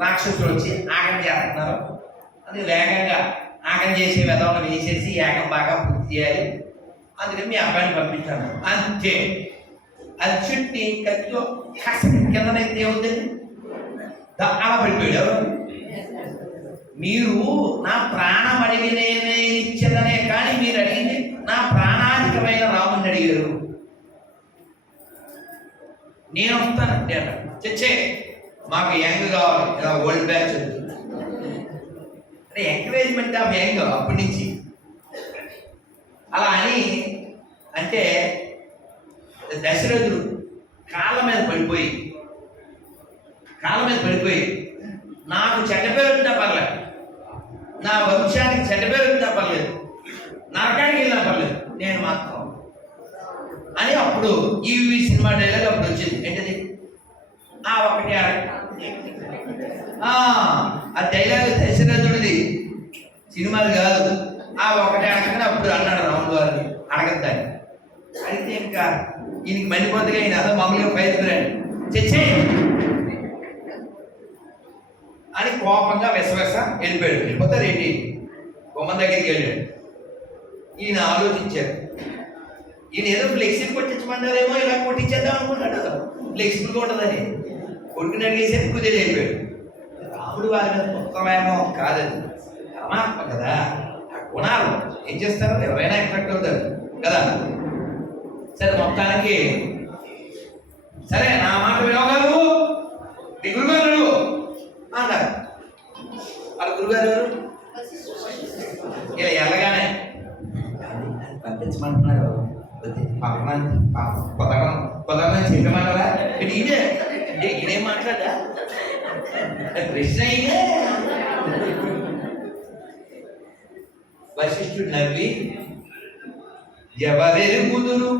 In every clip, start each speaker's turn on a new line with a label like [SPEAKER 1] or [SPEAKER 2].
[SPEAKER 1] రాక్షసులు వచ్చి ఆగం చేస్తున్నారు. అది వేగంగా ఆగం చేసే విధంలో వేసేసి యాగం బాగా పూర్తి చేయాలి. అందుకని మీ అబ్బాయిని పంపించాను. అంతే. అది చుట్టి కత్తితో కిందనైతే ఏముందండి అలా పడిపోయాడు మీరు నా ప్రాణం అడిగి ఇచ్చేదనే కానీ మీరు అడిగింది నా ప్రాణాధికమైన రాముని అడిగారు. నేను వస్తానంటే చచ్చే మాకు యంగ్ కావాలి. ఇలా ఓల్డ్ బ్యాచ్ అంటే ఎంకరేజ్మెంట్ ఆఫ్ యంగ్ అప్పటి నుంచి. అలా అని అంటే దశరథుడు కాళ్ళ మీద పడిపోయి కాళ్ళ మీద పడిపోయి నాకు చెడ్డ పేరు వచ్చినా పర్లేదు. నా వంశానికి చెడ్డ పేరు వచ్చినా పర్లేదు. నరకానికి వెళ్ళినా పర్లేదు. నేను మాత్రం అని అప్పుడు ఈవీ సినిమా డైలాగ్ అప్పుడు వచ్చింది. ఏంటది? ఆ ఒకటి ఆ డైలాగ్ దశరథుడిది సినిమాది కాదు. ఆ ఒకటి అడగని అప్పుడు అన్నాడు రాముడు గారిని. అడగద్దాన్ని అడిగితే ఇంకా ఈయనకి మండిపోతుగా ఈయన అదో మామూలుగా బయలుదేరాడు చచ్చే! అని కోపంగా వెసవెస వెళ్ళిపోయాడు. వెళ్ళిపోతారు ఏంటి బొమ్మ దగ్గరికి వెళ్ళాడు. ఈయన ఆలోచించారు ఈయన ఏదో ఫ్లెక్సిబుల్ కొట్టించమన్నారేమో ఇలా కొట్టించేద్దాం అనుకున్నాడు ఫ్లెక్సిబుల్గా ఉంటుందని. కొట్టుకుని అడిగేసరికి కుదిరి అయిపోయాడు రాముడు వారి మీద పుత్రమేమో కాదది. పరమాత్మ కదా ఆ గుణాలు ఏం చేస్తారు? ఎవరైనా ఎఫెక్ట్ అవుతారు కదా? సరే మొత్తానికి సరే నా మాట వినవగలవు నీ గురుగారు అన్నారు. వాళ్ళ గురుగారు ఇలా ఎల్లగానే పంపించమంటున్నారు. పాపం పక్కన కొత్తగా కొత్తగా చెప్పమంటారా? ఇది ఇదే. అంటే ఇదేం మాట్లాడా ప్రశ్న ఇదే వశిష్ఠుడు నవ్వి ఎవరెరుగుదురు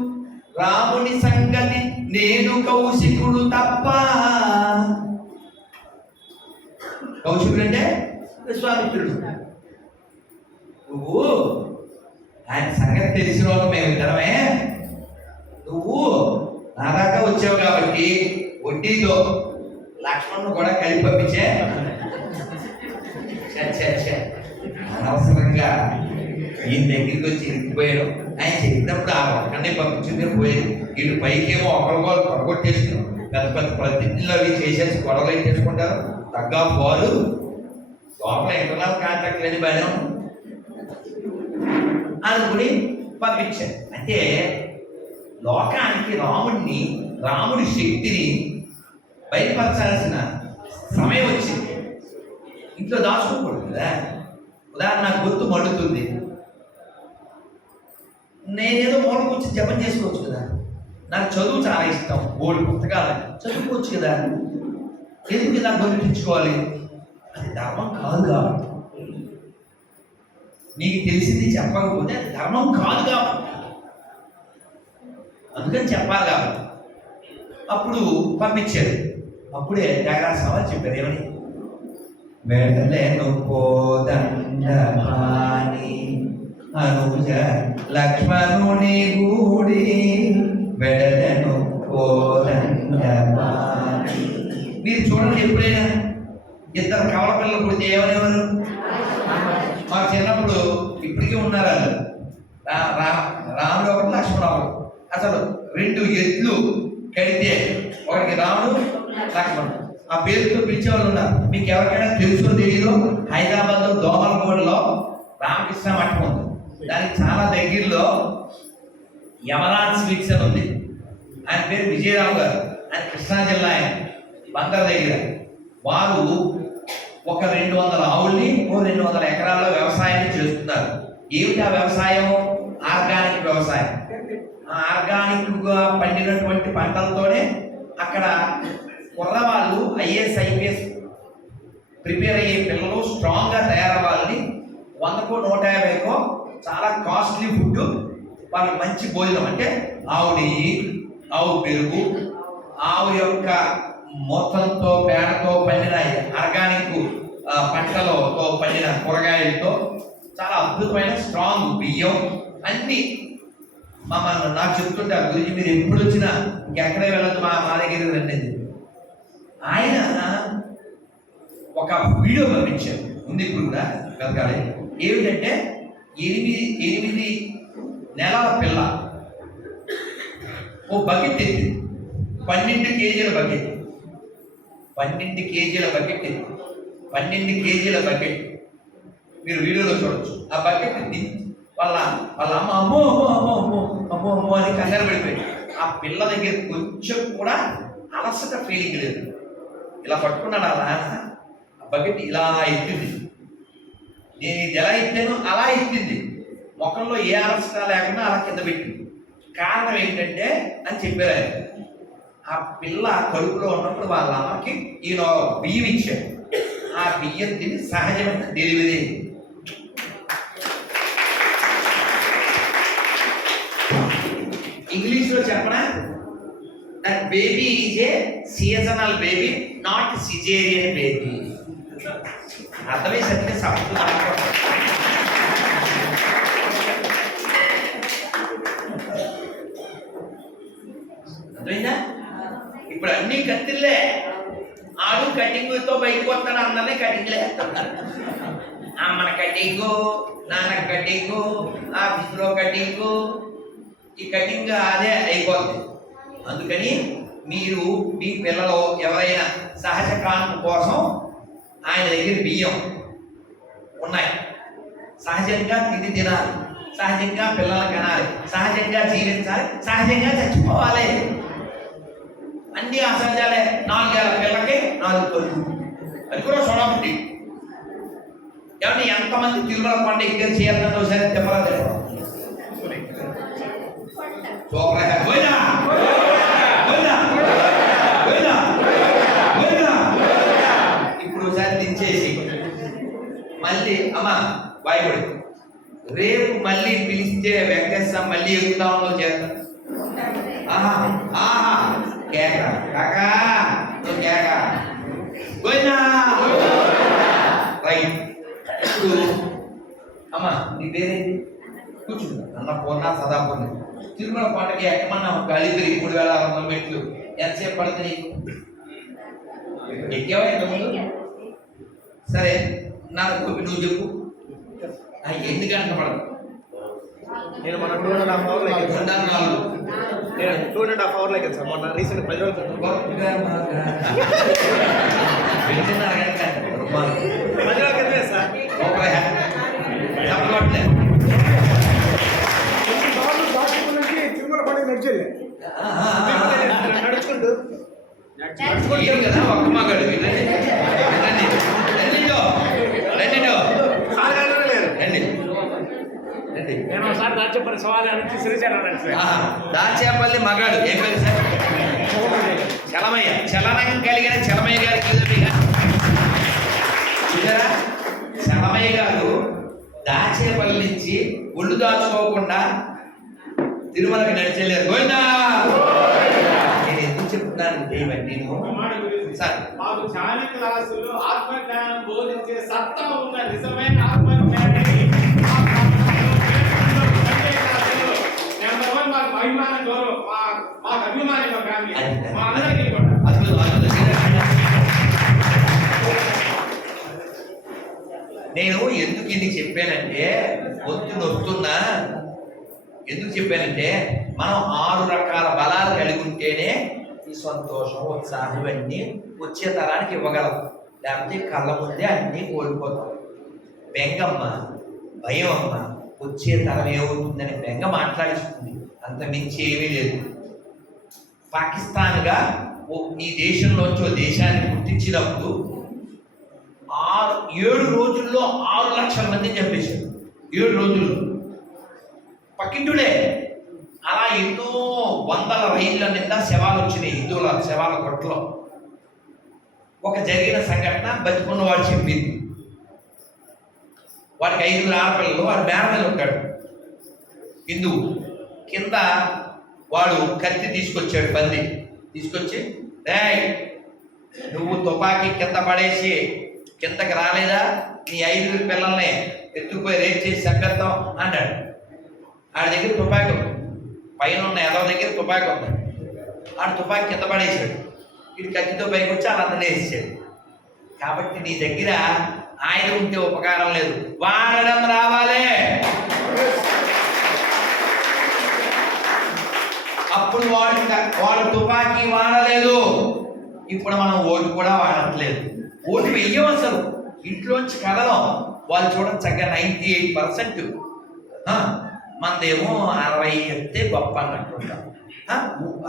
[SPEAKER 1] రాముని సంగతి నేను కౌశికుడు తప్ప. కౌశికుడు అంటే విశ్వామిత్రుడు. నువ్వు ఆయన సంగతి తెలిసిన వాళ్ళు మేము ఇద్దరమే. నువ్వు నా దాకా వచ్చావు కాబట్టి వడ్డీతో లక్ష్మణ్ కూడా కలిపి పంపించే? అనవసరంగా ఈయన దగ్గరికి వచ్చి ఇరికిపోయాడు ఆయన చెప్పినప్పుడు ఆ ఒక్కనే పంపించుకుని పోయేది. ఇటు పైకేమో ఒకరికొకరు కొడగొట్టేసుకున్నాం పెద్ద పెద్ద ప్రతిజ్ఞలు అవి చేసేసి గొడవలు ఎట్టేసుకుంటారు తగ్గ బాలు లోపల ఇంటర్నల్ కాంట్రాక్ట్ లేని భయం అనుకుని పంపించారు. అంటే లోకానికి రాముడిని రాముడి శక్తిని బయటపరచాల్సిన సమయం వచ్చింది. ఇంట్లో దాచుకోకూడదు కదా? ఉదాహరణ నాకు గుర్తు మండుతుంది నేనేదో మూల కూర్చొని జపం చేసుకోవచ్చు కదా? నాకు చదువు చాలా ఇష్టం బోర్డు పుస్తకాలు. చదువుకోవచ్చు కదా? ఎందుకు నాకు గొర్రెటించుకోవాలి అది ధర్మం కాదు కాబట్టి. నీకు తెలిసింది చెప్పకపోతే అది ధర్మం కాదు కాబట్టి. అందుకని చెప్పాలి కాబట్టి. అప్పుడు పంపించారు అప్పుడే త్యాగాల సవాల్ చెప్పారు ఏమని వెడలెను కోదండపాణి అనుజ లక్ష్మణుని గూడి. వెడలెను కోదండపాణి మీరు చూడండి ఎప్పుడైనా ఇద్దరు కవల పిల్లలు పుడితే ఏమనేవారు? మా చిన్నప్పుడు ఇప్పటికీ ఉన్నారు వాళ్ళు రా రా రాముడు ఒకటి లక్ష్మణుడు ఒకటి. అసలు రెండు ఎట్లు కడితే ఒకటికి రాముడు లక్ష్మణుడు ఆ పేరుతో పిలిచేవాళ్ళు ఉన్నారు. మీకు ఎవరికైనా తెలుసో తెలియదు హైదరాబాద్లో దోమలగూడలో రామకృష్ణ మఠం ఉంది. దానికి చాలా దగ్గరలో యమరాజ్ స్వీట్స్ అని ఉంది. ఆయన పేరు విజయరావు గారు. ఆయన కృష్ణా జిల్లా ఆయన. బందర్ దగ్గర. వారు ఒక రెండు వందల ఆవుల్ని ఓ రెండు వందల ఎకరాల్లో వ్యవసాయాన్ని చేస్తున్నారు. ఏమిటి ఆ వ్యవసాయం ఆర్గానిక్ వ్యవసాయం. ఆ ఆర్గానిక్ పండినటువంటి పంటలతోనే అక్కడ కుర్రవాళ్ళు ఐఏఎస్ ఐపీఎస్ ప్రిపేర్ అయ్యే పిల్లలు స్ట్రాంగ్గా తయారవ్వాలని వందకో నూట యాభైకో చాలా కాస్ట్లీ ఫుడ్ వాళ్ళకి మంచి భోజనం అంటే ఆవు నెయ్యి ఆవు పెరుగు ఆవు యొక్క మొత్తంతో పేడతో పండిన ఆర్గానిక్ పంటలతో పండిన కూరగాయలతో చాలా అద్భుతమైన స్ట్రాంగ్ బియ్యం అన్ని మమ్మల్ని నాకు చెప్తుంటారు గురించి మీరు ఎప్పుడు వచ్చినా ఇంకెక్కడే వెళ్ళదు మా మా దగ్గర రండి ఆయన ఒక వీడియో పంపించారు. ఉంది ఇప్పుడు కూడా వెతకాలి. ఏమిటంటే ఎనిమిది ఎనిమిది నెలల పిల్ల. ఓ బకెట్ ఎత్తింది. పన్నెండు కేజీల బకెట్. పన్నెండు కేజీల బకెట్ ఎత్తి పన్నెండు కేజీల బకెట్. మీరు వీడియోలో చూడొచ్చు. ఆ బకెట్ ఎత్తి వాళ్ళ వాళ్ళ అమ్మ అమ్మో అమ్మో అమ్మో అమ్మో అమ్మో అమ్మో అని కంగారు పడిపోయింది. ఆ పిల్ల దగ్గర కొంచెం కూడా అలసట ఫీలింగ్ లేదు. ఇలా పట్టుకున్నాడు ఆ నాన్న. ఆ బకెట్ ఇలా ఎత్తింది. నేను ఇది ఎలా ఎత్తాను అలా ఎత్తింది. ముఖంలో ఏ అలసట లేకుండా అలా కింద పెట్టింది. కారణం ఏంటంటే అని చెప్పారు ఆయన. ఆ పిల్ల కడుపులో ఉన్నప్పుడు వాళ్ళ అమ్మకి ఈయన బియ్యం ఇచ్చాడు. ఆ బియ్యం తిని సహజమైన delivery that baby is a seasonal baby not caesarean baby అర్థమే సబ్జెక్ట్ అనుకోండి అర్థమైందా? ఇప్పుడు అన్ని కత్తిల్లే. ఆడు కటింగ్తో బయటకు వస్తాను అందరినీ కటింగ్లే అమ్మన కటింగ్ నాన్న కటింగ్ ఆఫీస్లో కటింగ్ ఈ కటింగ్ అదే అయిపోతుంది అందుకని మీరు మీ పిల్లలు ఎవరైనా సహజ కాలం కోసం ఆయన దగ్గర బియ్యం ఉన్నాయి. సహజంగా తిండి తినాలి సహజంగా పిల్లలు కనాలి సహజంగా జీవించాలి సహజంగా చచ్చిపోవాలి. అన్ని అసహజాలే నాలుగేళ్ళ పిల్లకి నాలుగు తొలి. అది కూడా సొడబుట్టి ఏమంటే ఎంతమంది తిరుమల కొండ ఎక్కేసి చేయాలని ఒకసారి చెప్పరా సూపర్. మళ్ళీ అమ్మ వాయుడు రేపు మళ్ళీ పిలిస్తే వెంకటేశ్వర మళ్ళీ ఎక్కుతాంలో చేద్దాం ఆహా ఆహా కేక. కాకా కేక. పోయినా రైట్. ఇప్పుడు అమ్మ నీ పేరేంటి? కూర్చుంటా అన్న పూర్ణ సదాపూర్ణ తిరుమల కోటకి ఎక్కమన్నా గాలి తిరిగి మూడు వేల ఆరు వందల మెట్లు ఎంతసేపు పడుతుంది ఎక్కేవా ఇంతకుముందు? సరే. నాకు గోపి నువ్వు చెప్పు. ఆ, ఎన్ని గంటలు పడదు?
[SPEAKER 2] నేను మన two and half hour like
[SPEAKER 1] రెండున్నర నాలుగు
[SPEAKER 2] నేను two and half hour like sir మొన్న రీసెంట్ పది రోజులు. పది సార్.
[SPEAKER 3] తిరుమల నడిచెళ్ళే
[SPEAKER 2] నడుచుకుంటూ.
[SPEAKER 1] ఏం కదా ఒక్క మగాడు. వినండి.
[SPEAKER 2] గారు లేరు.
[SPEAKER 1] రండి. రండి.
[SPEAKER 4] నేను ఒకసారి దాచేపల్లి సవాల్ నుంచి శ్రీశైలం
[SPEAKER 1] దాచేపల్లి మగాడు. ఏం పేరు సార్? చలమయ్య. చలనం కలిగిన చలమయ్య గారి కీదమిగా చూసారా? చలమయ్య గారు దాచేపల్లి నుంచి ఒళ్ళు దాచుకోకుండా తిరుమలకి నడిచెళ్ళారు. గోవిందా! నేను ఎందుకు చెప్తున్నానంటే ఇవన్నీ?
[SPEAKER 4] మాకు చాలా క్లాసులు ఆత్మజ్ఞానం బోధించే సత్తా ఉన్న నిజమైన నెంబర్ వన్ మాకు అభిమానం గౌరవం. మాకు అభిమాని మా ఫ్యామిలీ మా అందరికీ కూడా
[SPEAKER 1] అద్భుతం అద్భుతం నేను ఎందుకు ఇది చెప్పానంటే పొద్దున వస్తున్నా ఎందుకు చెప్పానంటే మనం ఆరు రకాల బలాలు కలిగి ఉంటేనే ఈ సంతోషం ఉత్సాహం ఇవన్నీ వచ్చే తరానికి ఇవ్వగలం లేకపోతే కళ్ళ ముందే అన్నీ కోల్పోతాం బెంగమ్మ భయం అమ్మ వచ్చే తరం ఏమవుతుందని బెంగ మాట్లాడిస్తుంది. అంత మించి ఏమీ లేదు. పాకిస్తాన్గా ఓ ఈ దేశంలోంచి ఓ దేశాన్ని గుర్తించినప్పుడు ఆరు ఏడు రోజుల్లో ఆరు లక్షల మందిని చంపేశారు. ఏడు రోజుల్లో. పక్కింటుడే అలా ఎన్నో వందల రైళ్ళ నిండా శవాలు వచ్చినాయి హిందువుల శవాల కొట్లో. ఒక జరిగిన సంఘటన బతికున్నవాడు చెప్పింది. వాడికి ఐదుగురు ఆడపిల్లలు వాడు మేడ మీద ఉంటాడు. హిందువు కింద వాడు కత్తి తీసుకొచ్చాడు బంది. తీసుకొచ్చి రే నువ్వు తుపాకీ కింద పడేసి కిందకి రాలేదా? నీ ఐదుగురు పిల్లల్ని ఎత్తుకుపోయి రేపు చేసి చంపేద్దాం అన్నాడు ఆడి దగ్గర తుపాకీ పైన ఉన్న ఎదవ దగ్గర తుపాకీ ఉంది. ఆడు తుపాకీ కింద పడేసాడు వీడు కత్తితో పైకి వచ్చి వాళ్ళందరినీ వేసాడు కాబట్టి నీ దగ్గర ఆయన ఉంటే ఉపకారం లేదు. వాడడం రావాలి. అప్పుడు వాడు వాడు తుపాకీ వాడలేదు ఇప్పుడు మనం ఓటు కూడా వాడట్లేదు. ఓటు వెయ్యం అసలు. ఇంట్లోంచి కదలం. వాళ్ళు చూడండి చక్కగా నైంటీ ఎయిట్ పర్సెంట్ మనదేమో అరవై చెప్తే గొప్ప అన్నట్టుంటాం.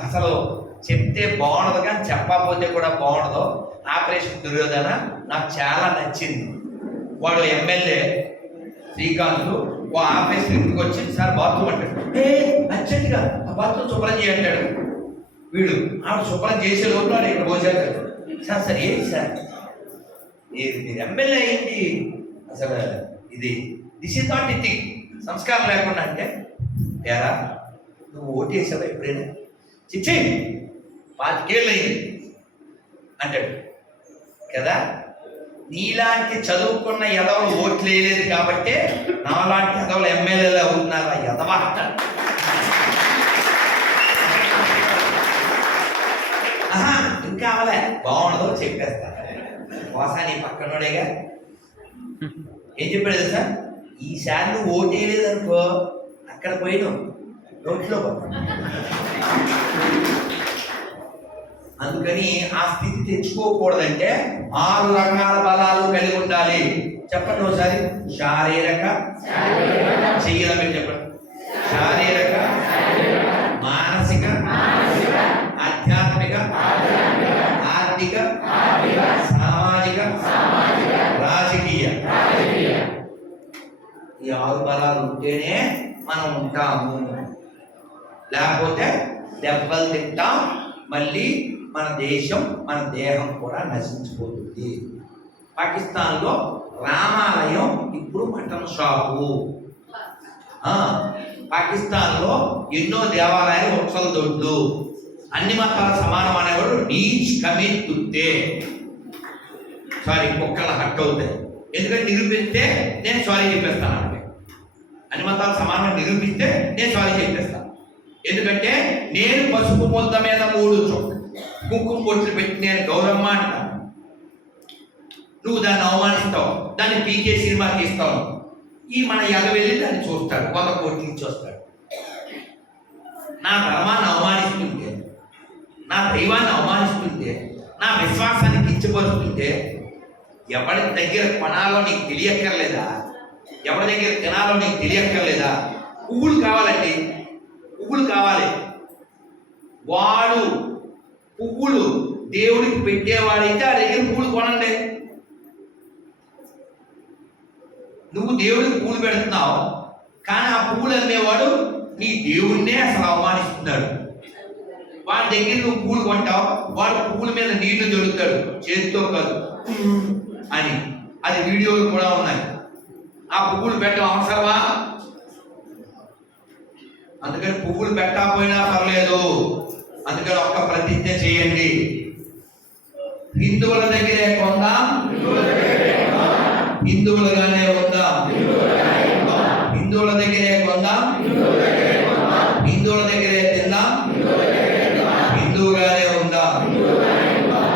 [SPEAKER 1] అసలు చెప్తే బాగుండదు కానీ చెప్పకపోతే కూడా బాగుండదు. ఆపరేషన్ దుర్యోధన నాకు చాలా నచ్చింది. వాడు ఎమ్మెల్యే శ్రీకాంత్ ఓ ఆఫీస్ ఇంటికి వచ్చి సార్ బాత్రూమ్ అంటాడు ఏ అర్జెంటుగా ఆ బాత్రూమ్ శుభ్రం చేయంటాడు వీడు ఆవిడ శుభ్రం చేసే లోపల ఇక్కడ పోసాడు సార్ సార్ ఏంటి సార్? ఇది మీరు ఎమ్మెల్యే అయింది అసలు ఇది దిస్ ఇస్ నాట్ ఇథింగ్ సంస్కారం లేకుండా అంటే ఏరా నువ్వు ఓటేసావా ఎప్పుడైనా? చిచ్చి పాతికేళ్ళు అయింది అంటాడు. కదా నీలాంటి చదువుకున్న ఎదవలు ఓట్లు వేయలేదు కాబట్టి నాలాంటి ఎదవలు ఎమ్మెల్యేలు అవుతున్నారు ఆ ఎదవ అంటాడు ఇంకా అవలే బాగుండదు చెప్పేస్తా. కోసా నీ పక్కనోడేగా. ఏం చెప్పాడు సార్ ఈసారి నువ్వు ఓటేయలేదు అనుకో అక్కడ పోయినావు. నోట్లో. అందుకని ఆ స్థితి తెచ్చుకోకూడదంటే ఆరు రకాల బలాలు కలిగి ఉండాలి. చెప్పండి ఒకసారి. శారీరక చెయ్యల మీరు చెప్పండి? శారీరక ఉంటేనే మనం ఉంటాము. లేకపోతే దెబ్బలు తింటాం మళ్ళీ మన దేశం మన దేహం కూడా నశించిపోతుంది. పాకిస్తాన్లో రామాలయం ఇప్పుడు మటన్ షాపు. పాకిస్తాన్లో ఎన్నో దేవాలయాలు ఉత్సవ దొడ్లు అన్ని మతాల సమానం అనేవాడు నీచ్ కమిట్ తుత్తే. సారీ కుక్కల హట్ అవుతాయి. ఎందుకంటే నిరూపిస్తే నేను సారీ చెప్పేస్తాను. అన్ని మతాలు సమానంగా నిరూపిస్తే నేను సారీ చెప్పేస్తాను ఎందుకంటే నేను పసుపు ముద్ద మీద మూడు కుంకుమ బొట్లు పెట్టి నేను గౌరమ్మ అంటాను నువ్వు దాన్ని అవమానిస్తావు దాన్ని పీకే సినిమా తీస్తావు ఈ మన ఎగవెళ్ళి దాన్ని చూస్తాడు కొత్త కోట్లు నుంచి వస్తాడు. నా ధర్మాన్ని అవమానిస్తుంటే నా దైవాన్ని అవమానిస్తుంటే నా విశ్వాసాన్ని కించపరుస్తుంటే ఎవరి దగ్గర కొనాలో నీకు తెలియక్కర్లేదా? ఎవరి దగ్గర తినాలో నీకు తెలియక్కర్లేదా? పువ్వులు కావాలండి. పువ్వులు కావాలి. వాడు పువ్వులు దేవుడికి పెట్టేవాడైతే ఆ దగ్గర పువ్వులు కొనండి. నువ్వు దేవుడికి పువ్వులు పెడుతున్నావు కానీ ఆ పువ్వులు అమ్మేవాడు నీ దేవుడినే అసలు అవమానిస్తున్నాడు. వాడి దగ్గర నువ్వు పూలు కొంటావు వాడు పువ్వుల మీద నీళ్ళు దొరుకుతాడు చేతితో కాదు. అని. అది వీడియోలు కూడా ఉన్నాయి. ఆ పువ్వులు పెట్టడం అవసరమా? అందుకని పువ్వులు పెట్టకపోయినా పర్లేదు. అందుకని ఒక్క ప్రతిజ్ఞ చేయండి. హిందువుల దగ్గరే కొందాం? హిందువులుగానే ఉందాం? హిందువుల దగ్గరే కొందాం? హిందువుల దగ్గరే తిందాం హిందువుగానే ఉందాం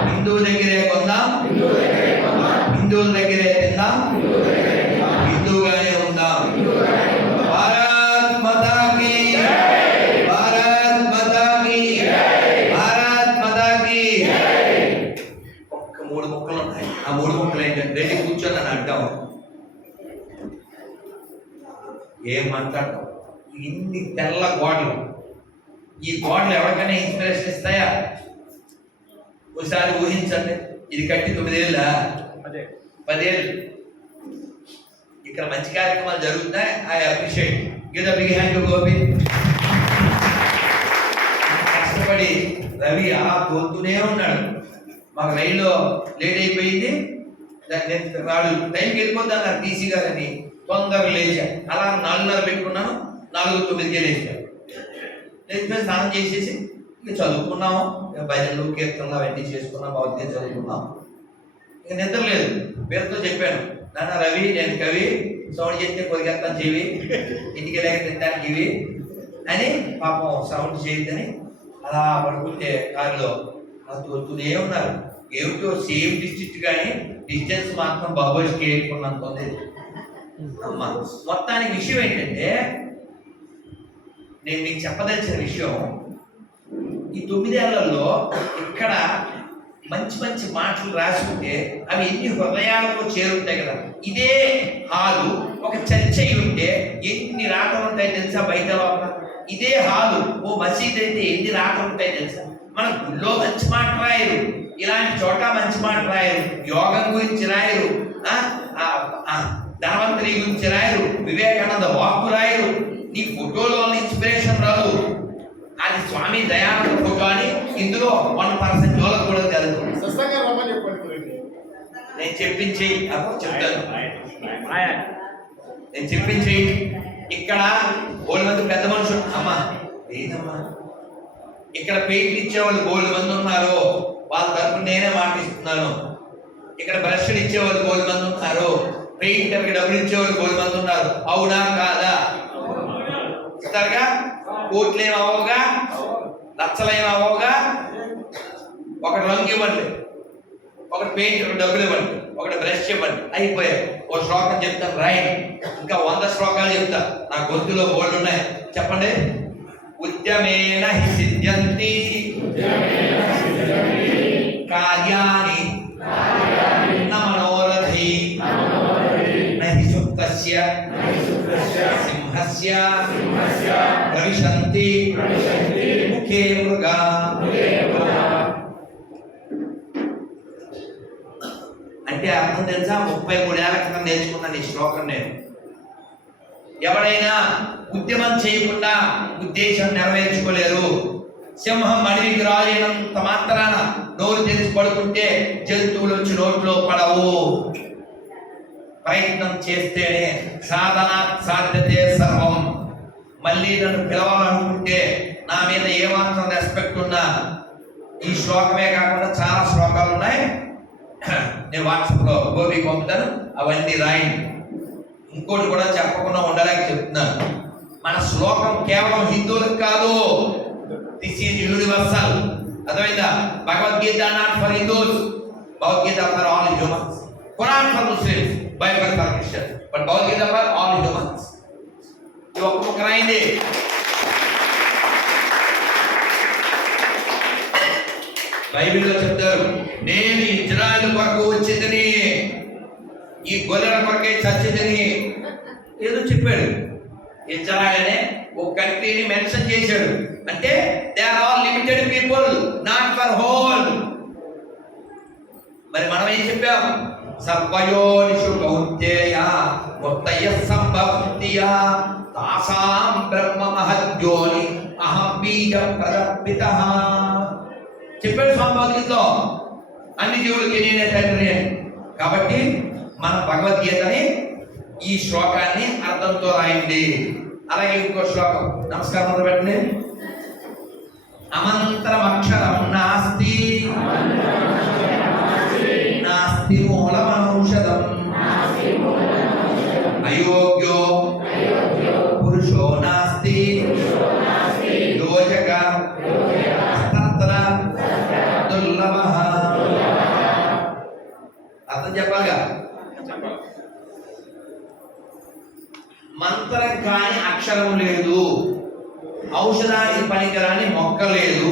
[SPEAKER 1] హిందువు దగ్గరే కొందాం హిందువుల దగ్గరే తిందాం హిందువుగానే ఉందాం భారత్ మాతా కీ భారత్ మాతా కీ భారత్ మాతా కీ ఒక్క మూడు మొక్కలు ఉన్నాయి ఆ మూడు మొక్కలు ఏంటంటే రెడ్డి కూర్చొని అని అంటాం ఏం మాట్లాడతాం ఇన్ని తెల్ల గోడలు ఈ గోడలు ఎవరికైనా ఇన్స్పిరేషన్ ఇస్తాయా ఒకసారి ఊహించండి ఇది కట్టి తొమ్మిదేళ్ళ
[SPEAKER 2] అదే
[SPEAKER 1] పదేళ్ళు ఇక్కడ మంచి కార్యక్రమాలు జరుగుతున్నాయి. I appreciate give the big hand to Gopi కష్టపడి రవి ఆ తోలుతూనే ఉన్నాడు. మాకు రైల్లో లేట్ అయిపోయింది. వాడు టైంకి వెళ్ళిపోతాను నాకు టీసీ గారని. తొందరగా లేచా. అలా నాలుగున్నర పెట్టుకున్నాను. నాలుగు తొమ్మిదికే లేచాను లేచిపోయి స్నానం చేసేసి ఇక చదువుకున్నాము. భజనలు కీర్తనలు అవన్నీ చేసుకున్నాం. భగవద్గీత చదువుకున్నాం. ఇక నిద్ర లేదు. పేరుతో చెప్పాను నాన్న రవి నేను కవి సౌండ్ చేస్తే కొరిగేస్తాను చెవి ఇంటికి వెళ్ళాక తింటానికి ఇవి అని పాపం సౌండ్ చేయొద్దని అలా పడుకుంటే కారులో అలా తోలుతూనే ఉన్నారు. ఏమిటో సేమ్ డిస్ట్రిక్ట్ కానీ డిస్టెన్స్ మాత్రం బాబోయ్ స్టేట్ ఉంది. అమ్మ మొత్తానికి విషయం ఏంటంటే నేను మీకు చెప్పదలిచిన విషయం ఈ తొమ్మిదేళ్ళలో ఇక్కడ మంచి మంచి మాటలు రాసుకుంటే అవి ఎన్ని హృదయాలకు చేరుంటాయి కదా. ఇదే హాలు ఒక చర్చ అయి ఉంటే ఎన్ని రాతలు ఉంటాయి తెలుసా బయట లోపల? ఇదే హాలు ఓ మసీద్ అయితే ఎన్ని రాతలు ఉంటాయి తెలుసా? మన గుళ్ళో మంచి మాట రాయరు ఇలాంటి చోట మంచి మాట రాయరు యోగం గురించి రాయరు ఆ, ధనవంతరి గురించి రాయరు వివేకానంద వాక్కు రాయరు నీ ఫోటోలో ఇన్స్పిరేషన్ రాదు. అది స్వామి దయానంద ఫోటో అని ఇందులో వన్ పర్సెంట్ జోలకు కూడా కలదు
[SPEAKER 3] సస్తంగా రమ్మని చెప్పండి గురుజీ.
[SPEAKER 1] నేను చెప్పించి చెప్తాను. నేను చెప్పించి ఇక్కడ బోల్ మంది పెద్ద మనుషులు అమ్మా లేదమ్మా ఇక్కడ పెయింట్ ఇచ్చేవాళ్ళు బోల్ మంది ఉన్నారు వాళ్ళ తరపున నేనే మాట ఇస్తున్నాను. ఇక్కడ బ్రష్లు ఇచ్చేవాళ్ళు బోల్ మంది ఉన్నారు పెయింటర్కి డబ్బులు ఇచ్చేవాళ్ళు బోల్ మంది ఉన్నారు. అవునా కాదా? ఇస్తారుగా? కోట్లు ఏమి అవ్వగా లక్షలు అవ్వగా ఒకటి రంగు ఇవ్వండి. ఒకటి పెయింట్ డబ్బులు ఇవ్వండి. ఒకటి బ్రష్ ఇవ్వండి. అయిపోయాయి. ఓ శ్లోకం చెప్తాను రాయండి ఇంకా వంద శ్లోకాలు చెప్తా. నా గొంతులో బోర్డు ఉన్నాయి. చెప్పండి. ఉద్యమేన హి సిద్ధ్యంతి. కార్యాణి. న మనోరథి. నహి సుప్తస్య. సింహస్య ప్రవిశంతి. ముఖే మృగా. అంటే అర్థం తెలుసా? ముప్పై మూడేళ్ళ క్రితం నేర్చుకున్నాను ఈ శ్లోకం నేను. ఎవరైనా ఉద్యమం చేయకుండా ఉద్దేశం నెరవేర్చుకోలేరు. సింహం అడవికి రాలేనంత మాత్రాన నోరు తెరిచి పడుకుంటే జంతువులు వచ్చి నోట్లో పడవు. ప్రయత్నం చేస్తేనే సాధన సాధ్యతే సర్వం. మళ్ళీ నన్ను పిలవాలనుకుంటే నా మీద ఏమాత్రం రెస్పెక్ట్ ఉన్నా ఈ శ్లోకమే కాకుండా చాలా శ్లోకాలు ఉన్నాయి. నేను వాట్సాప్లో గోపి పంపుతాను అవన్నీ రాయి. ఇంకోటి కూడా చెప్పకుండా ఉండలేక చెప్తున్నాను. మన శ్లోకం కేవలం హిందువులకు కాదు దిస్ ఈజ్ యూనివర్సల్ అర్థమైందా? Bhagavad Gita not for Hindus Bhagavad Gita for all humans Quran for Muslims Bible for Christian but Bhagavad Gita for all humans ఇది ఒక్క ముక్క రాయింది బైబిల్లో చెప్తారు నేను ఇజ్రాయల్ కొరకు వచ్చిందని ఈ గొర్రెల కొరకే చచ్చిందని ఏదో చెప్పాడు. ఇజ్రాయల్ అనే ఒక కంట్రీని మెన్షన్ చేశాడు. అంటే they are all limited people not for whole మరి మనం ఏం చెప్పాము సర్వయోనిషు కౌంతేయ ముక్తయ సంభవంతియ. తాసాం బ్రహ్మ మహద్యోని అహం బీజ ప్రదర్పిత. చెప్పాడు స్వామి అన్ని జీవులకి నేనే తండ్రి కాబట్టి మన భగవద్గీతని ఈ శ్లోకాన్ని అర్థంతో రాయండి. అలాగే ఇంకో శ్లోకం. నమస్కారం మొదలు పెట్టండి అమంతరం అక్షరం నాస్తి నాస్తి. అయోగ్యో పురుషో నాస్తి యోజక తత్ర దుర్లభ అర్థం చెప్పాలిగా? మంత్రం కాని అక్షరం లేదు. ఔషధానికి పనికిరాని మొక్క లేదు.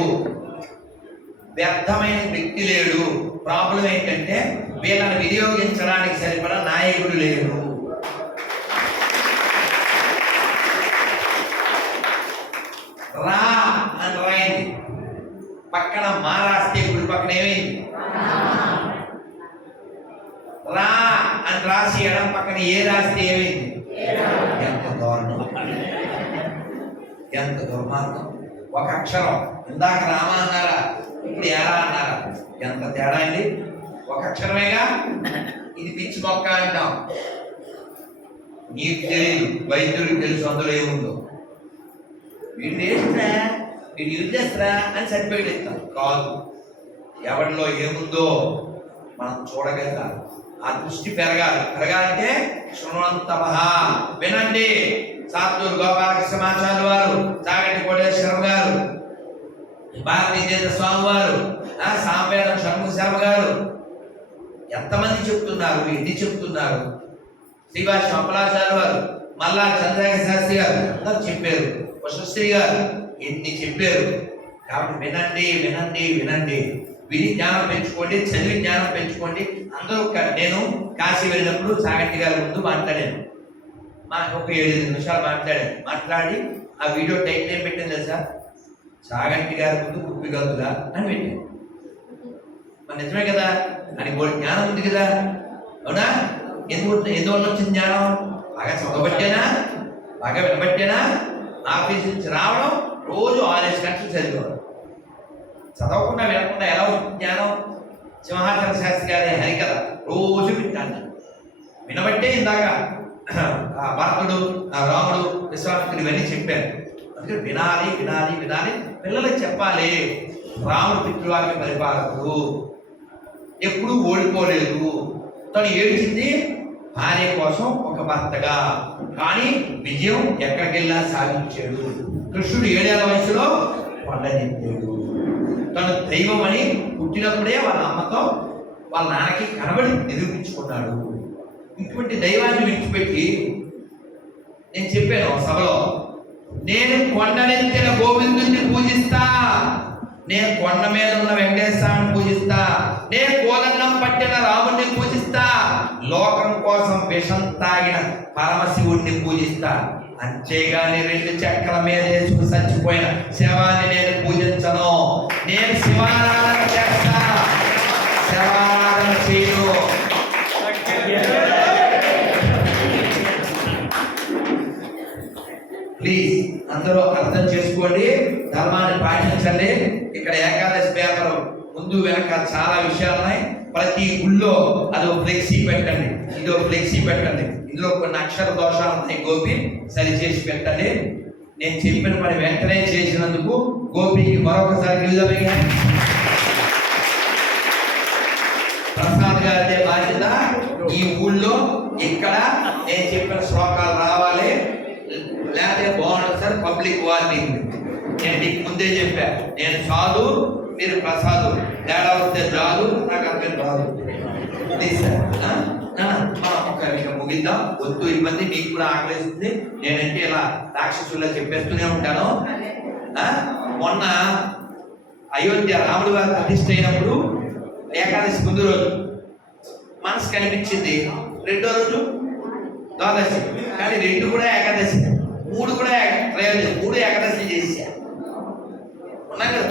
[SPEAKER 1] వ్యర్థమైన వ్యక్తి లేడు. ప్రాబ్లం ఏంటంటే వీళ్ళని వినియోగించడానికి సరిపడా నాయకుడు లేడు రా అని రాయింది పక్కన మా రాస్తే ఇప్పుడు పక్కన ఏమైంది? రా అని రాసి ఎడం పక్కన ఏ రాస్తే ఏమైంది? ఎంత దారుణం. ఎంత దుర్మార్గం. ఒక అక్షరం. ఇందాక రామ అన్నారా? ఇప్పుడు ఎలా అన్నారా? ఎంత తేడా అండి? ఒక అక్షరమేగా? ఇది పిచ్చి మొక్క అంటాం. నీకు తెలియదు వైద్యుడికి తెలుసు అందులో ఏముందో. వీళ్ళు వేస్తున్నా ఇది యూజ్ చేస్తారా అని సర్టిఫికేట్ ఇస్తాం కాదు. ఎవరిలో ఏముందో మనం చూడగలగాలి ఆ దృష్టి పెరగాలి. పెరగాలంటే శృణవంతమ వినండి. సాత్తూరు గోపాలకృష్ణ మాచార్య వారు. చాగంటి కోటేశ్వరం గారు. భారతీయ స్వామి వారు. ఆ, సాంబేరం షణ్ముఖ శర్మ గారు. ఎంతమంది చెప్తున్నారు? ఎన్ని చెప్తున్నారు? శ్రీవాస్ అప్పలాచార్య వారు. మల్లా చంద్రశేఖర శాస్త్రి గారు. అందరూ చెప్పారు. వశశ్రీ గారు. ఎన్ని చెప్పారు? కాబట్టి వినండి వినండి వినండి. విని జ్ఞానం పెంచుకోండి చదివి జ్ఞానం పెంచుకోండి. అందరూ నేను కాశీ వెళ్ళినప్పుడు సాగంటి గారి ముందు మాట్లాడాను. మా ఒక ఏడు నిమిషాలు మాట్లాడాను. మాట్లాడి ఆ వీడియో టైటిల్ ఏం పెట్టింది తెలుసా? సాగంటి గారి ముందు కుప్పిగంతులా అని పెట్టాను. మరి నిజమే కదా? అని బోడి జ్ఞానం ఉంది కదా? అవునా? ఎందుకు ఎందువల్ల వచ్చింది జ్ఞానం? బాగా చదవబట్టేనా? బాగా వినబట్టేనా? ఆఫీస్ నుంచి రావడం రోజు ఆరేసి గంటలు చదివేవారు చదవకుండా వినకుండా ఎలా వస్తుంది జ్ఞానం? సింహాచల శాస్త్రి గారి హరికథ రోజు వింటాను వినబట్టే ఇందాక ఆ భరతుడు ఆ రాముడు విశ్వామిత్రుడు ఇవన్నీ చెప్పారు. అందుకని వినాలి వినాలి వినాలి. పిల్లలకు చెప్పాలి. రాముడు పితృవాక్య పరిపాలకుడు. ఎప్పుడూ ఓడిపోలేదు. తను ఏడిచింది భార్య కోసం ఒక భర్తగా. కానీ విజయం ఎక్కడికెళ్ళా సాగించాడు సాధించాడు. కృష్ణుడు ఏడేళ్ళ వయసులో కొండనెత్తాడు తను దైవం అని పుట్టినప్పుడే వాళ్ళ అమ్మతో వాళ్ళ నాన్నకి కనబడి నిరూపించుకున్నాడు. ఇటువంటి దైవాన్ని విడిచిపెట్టి నేను చెప్పాను ఒక సభలో నేను కొండనెత్తిన గోవిందుని పూజిస్తా. నేను కొండ మీద ఉన్న వెంకటేశ్వరాన్ని పూజిస్తా. నేను కోలన్నం పట్టిన రా లోకం కోసం విషం తాగిన పరమశివుడిని పూజిస్తాను అంతేగాని రెండు చక్రాల మీద వేసుకుని చచ్చిపోయిన శవాన్ని నేను పూజించను. నేను శివారాధన చేస్తాను శవారాధన చేయను. ప్లీజ్ అందరూ అర్థం చేసుకోండి. ధర్మాన్ని పాటించండి. ఇక్కడ ఏకాదశి పేపర్ ముందు వెనక చాలా విషయాలు ఉన్నాయి ప్రతి గుళ్ళో అదో ఫ్లెక్సీ పెట్టండి. ఇదో ఫ్లెక్సీ పెట్టండి. ఇందులో కొన్ని అక్షర దోషాలు ఉన్నాయి. గోపి సరి చేసి పెట్టండి. నేను చెప్పిన పని వెంటనే చేసినందుకు గోపికి మరొకసారి నిజమే ప్రసాద్ గారి బాధ్యత. ఈ ఊళ్ళో ఇక్కడ నేను చెప్పిన శ్లోకాలు రావాలి. లేకపోతే బాగుంటుంది సార్ పబ్లిక్ వార్నింగ్. నేను మీకు ముందే చెప్పా. నేను సాధు మీరు ప్రసాదు. తేడా వస్తే చాలు నాకు అర్థం రాదు మనం ఒక విషయం ముగిద్దాం. వద్దు ఇబ్బంది మీకు కూడా ఆకలిస్తుంది. నేనంటే ఇలా రాక్షసుల్లా చెప్పేస్తూనే ఉంటాను. మొన్న అయోధ్య రాముడు గారు ప్రతిష్ట అయినప్పుడు ఏకాదశి ముందు రోజు మనసు కనిపించింది. రెండో రోజు ద్వాదశి. కానీ రెండు కూడా ఏకాదశి. మూడు కూడా ఏక- త్రయోదశి. మూడు ఏకాదశి చేసా. ఉన్నాం కదా?